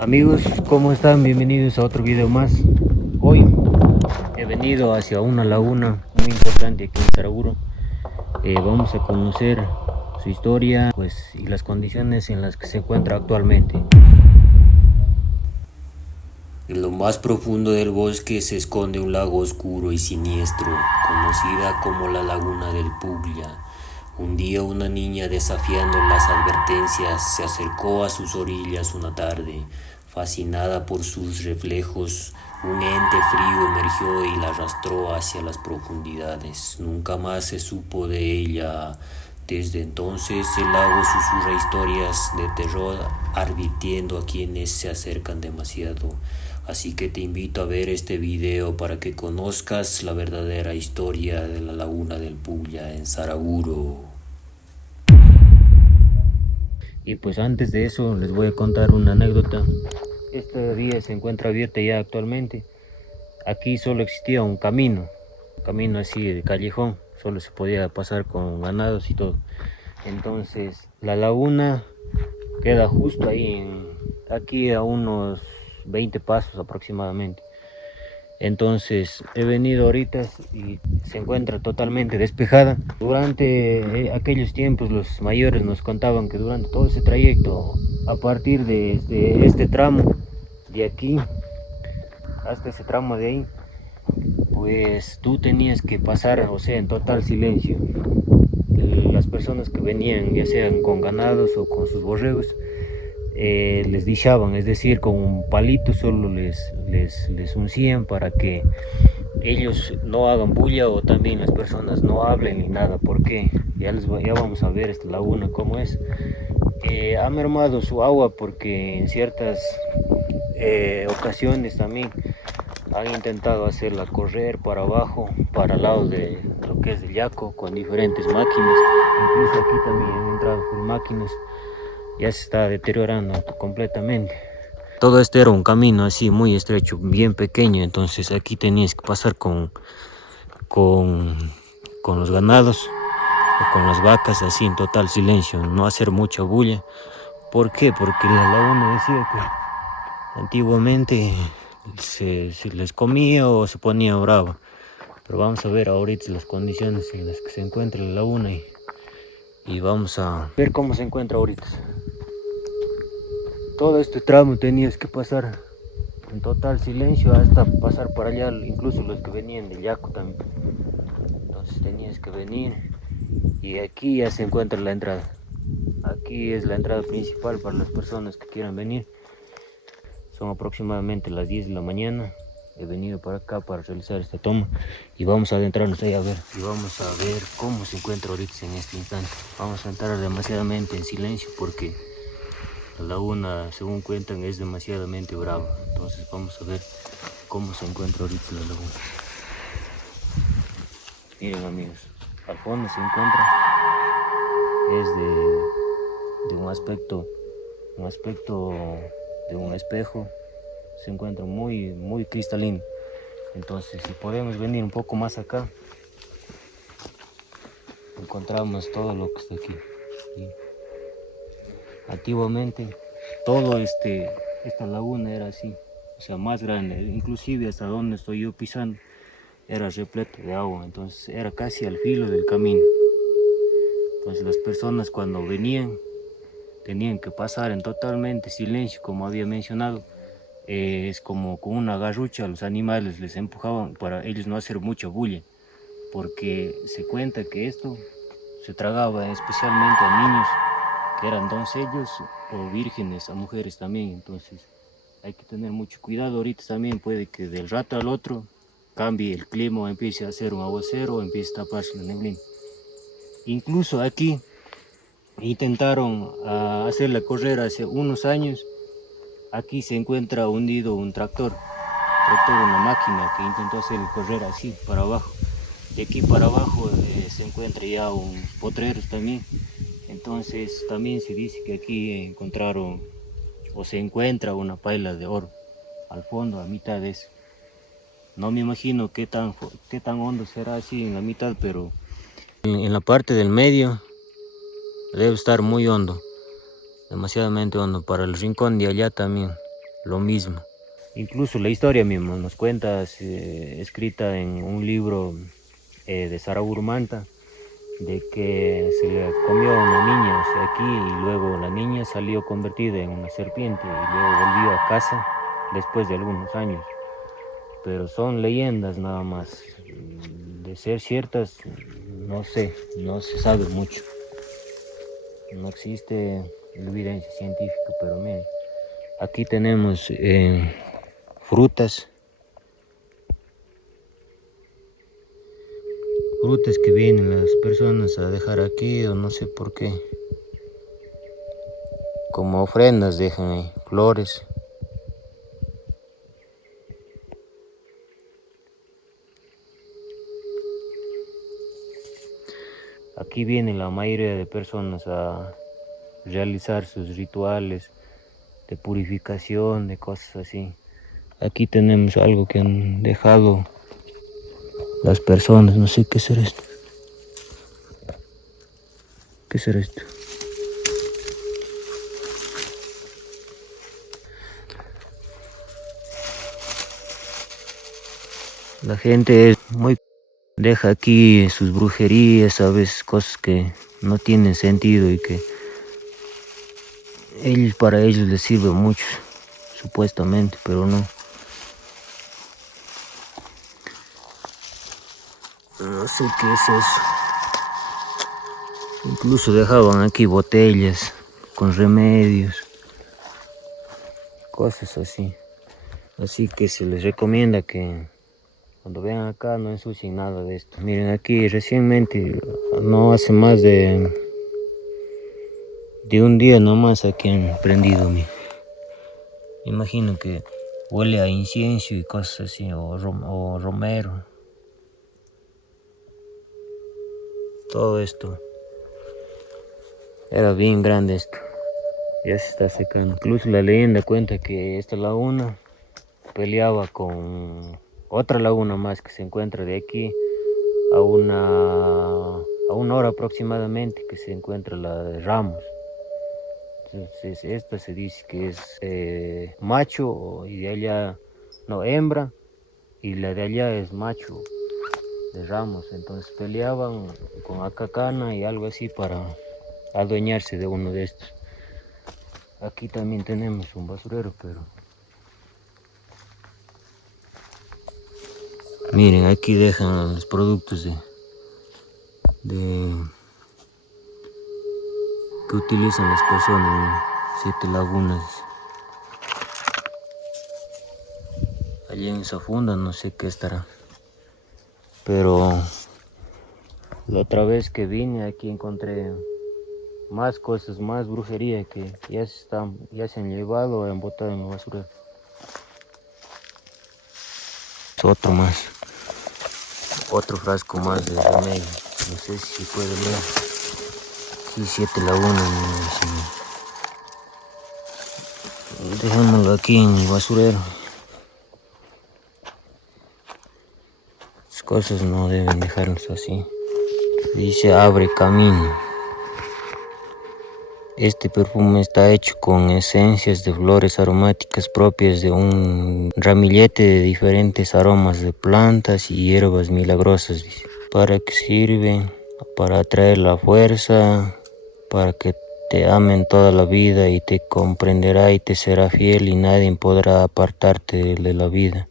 Amigos, ¿cómo están? Bienvenidos a otro video más. Hoy he venido hacia una laguna muy importante aquí en Saraguro. Vamos a conocer su historia y las condiciones en las que se encuentra actualmente. En lo más profundo del bosque se esconde un lago oscuro y siniestro, conocida como la Laguna del Puglia. Un día una niña, desafiando las advertencias, se acercó a sus orillas una tarde. Fascinada por sus reflejos, un ente frío emergió y la arrastró hacia las profundidades. Nunca más se supo de ella. Desde entonces el lago susurra historias de terror, advirtiendo a quienes se acercan demasiado. Así que te invito a ver este video para que conozcas la verdadera historia de la Laguna del Puglia en Saraguro. Y pues antes de eso les voy a contar una anécdota. Esta vía se encuentra abierta ya actualmente. Aquí solo existía un camino así de callejón, solo se podía pasar con ganados y todo. Entonces la laguna queda justo ahí, aquí a unos 20 pasos aproximadamente. Entonces he venido ahorita y se encuentra totalmente despejada. Durante aquellos tiempos los mayores nos contaban que durante todo ese trayecto, a partir de este tramo de aquí hasta ese tramo de ahí, pues tú tenías que pasar, o sea, en total silencio. Las personas que venían, ya sean con ganados o con sus borregos, les dichaban, es decir, con un palito solo les uncían para que ellos no hagan bulla, o también las personas no hablen ni nada, porque ya vamos a ver esta laguna cómo es. Ha mermado su agua porque en ciertas ocasiones también han intentado hacerla correr para abajo, para el lado de lo que es el Yaco, con diferentes máquinas. Incluso aquí también han entrado con máquinas. Ya se está deteriorando completamente. Todo esto era un camino así muy estrecho, bien pequeño. Entonces aquí tenías que pasar con, con los ganados o con las vacas así en total silencio, no hacer mucha bulla. ¿Por qué? Porque la laguna decía que antiguamente se les comía o se ponía brava. Pero vamos a ver ahorita las condiciones en las que se encuentra la laguna y vamos a ver cómo se encuentra ahorita. Todo este tramo tenías que pasar en total silencio hasta pasar para allá, incluso los que venían de Yaco también. Entonces tenías que venir y aquí ya se encuentra la entrada. Aquí es la entrada principal para las personas que quieran venir. Son aproximadamente las 10 de la mañana. He venido para acá para realizar esta toma y vamos a adentrarnos ahí a ver. Y vamos a ver cómo se encuentra ahorita en este instante. Vamos a entrar demasiadamente en silencio porque la laguna, según cuentan, es demasiadamente brava. Entonces vamos a ver cómo se encuentra ahorita la laguna. Miren amigos, al fondo se encuentra, es de un aspecto de un espejo. Se encuentra muy cristalino. Entonces si podemos venir un poco más acá, encontramos todo lo que está aquí. Y antiguamente todo esta laguna era así, o sea, más grande, inclusive hasta donde estoy yo pisando era repleto de agua. Entonces era casi al filo del camino. Entonces las personas cuando venían tenían que pasar en totalmente silencio, como había mencionado. Es como con una garrucha, los animales les empujaban para ellos no hacer mucha bulla, porque se cuenta que esto se tragaba especialmente a niños que eran doncellos o vírgenes, a mujeres también. Entonces hay que tener mucho cuidado. Ahorita también puede que del rato al otro cambie el clima, empiece a hacer un aguacero o empiece a taparse la neblina. Incluso aquí intentaron hacerla correr hace unos años. Aquí se encuentra hundido un tractor, una máquina que intentó hacer correr así para abajo. De aquí para abajo se encuentra ya un potrero también. Entonces también se dice que aquí encontraron o se encuentra una paila de oro al fondo, a mitad de eso. No me imagino qué tan hondo será así en la mitad, pero en la parte del medio debe estar muy hondo, demasiadamente hondo. Para el rincón de allá también lo mismo. Incluso la historia misma nos cuenta, escrita en un libro de Sara Urmanta, de que se le comió a una niña, o sea, aquí, y luego la niña salió convertida en una serpiente y luego volvió a casa después de algunos años. Pero son leyendas nada más. De ser ciertas, no sé, no se sabe mucho. No existe evidencia científica, pero miren, aquí tenemos frutas. Frutas que vienen las personas a dejar aquí, o no sé por qué. Como ofrendas dejan ahí, flores. Aquí vienen la mayoría de personas a realizar sus rituales de purificación, de cosas así. Aquí tenemos algo que han dejado las personas, no sé qué será esto. ¿Qué será esto? La gente es muy... deja aquí sus brujerías, sabes, cosas que no tienen sentido y que para ellos les sirve mucho, supuestamente, pero no. No sé qué es eso. Incluso dejaban aquí botellas con remedios, cosas así. Así que se les recomienda que cuando vean acá no ensucien nada de esto. Miren, aquí recientemente, no hace más de un día nomás, aquí han prendido. Imagino que huele a incienso y cosas así, o romero. Todo esto era bien grande esto. Ya se está secando. Incluso la leyenda cuenta que esta laguna peleaba con otra laguna más que se encuentra de aquí a una hora aproximadamente, que se encuentra la de Ramos. Entonces esta se dice que es macho, y de allá, no, hembra, y la de allá es macho de Ramos. Entonces peleaban con Acacana y algo así para adueñarse de uno de estos. Aquí también tenemos un basurero, pero miren, aquí dejan los productos que utilizan las personas. Miren, 7 lagunas. Allí en esa funda no sé qué estará, pero la otra vez que vine aquí encontré más cosas, más brujería que ya se han llevado o han botado en la basura. Otro más, otro frasco más de remedio. No sé si puede ver. Aquí 7 lagunas. Dejémoslo aquí en el basurero. Las cosas no deben dejarlas así. Dice abre camino. Este perfume está hecho con esencias de flores aromáticas propias de un ramillete de diferentes aromas de plantas y hierbas milagrosas. Dice. ¿Para qué sirve? Para atraer la fuerza, para que te amen toda la vida y te comprenderá y te será fiel y nadie podrá apartarte de la vida.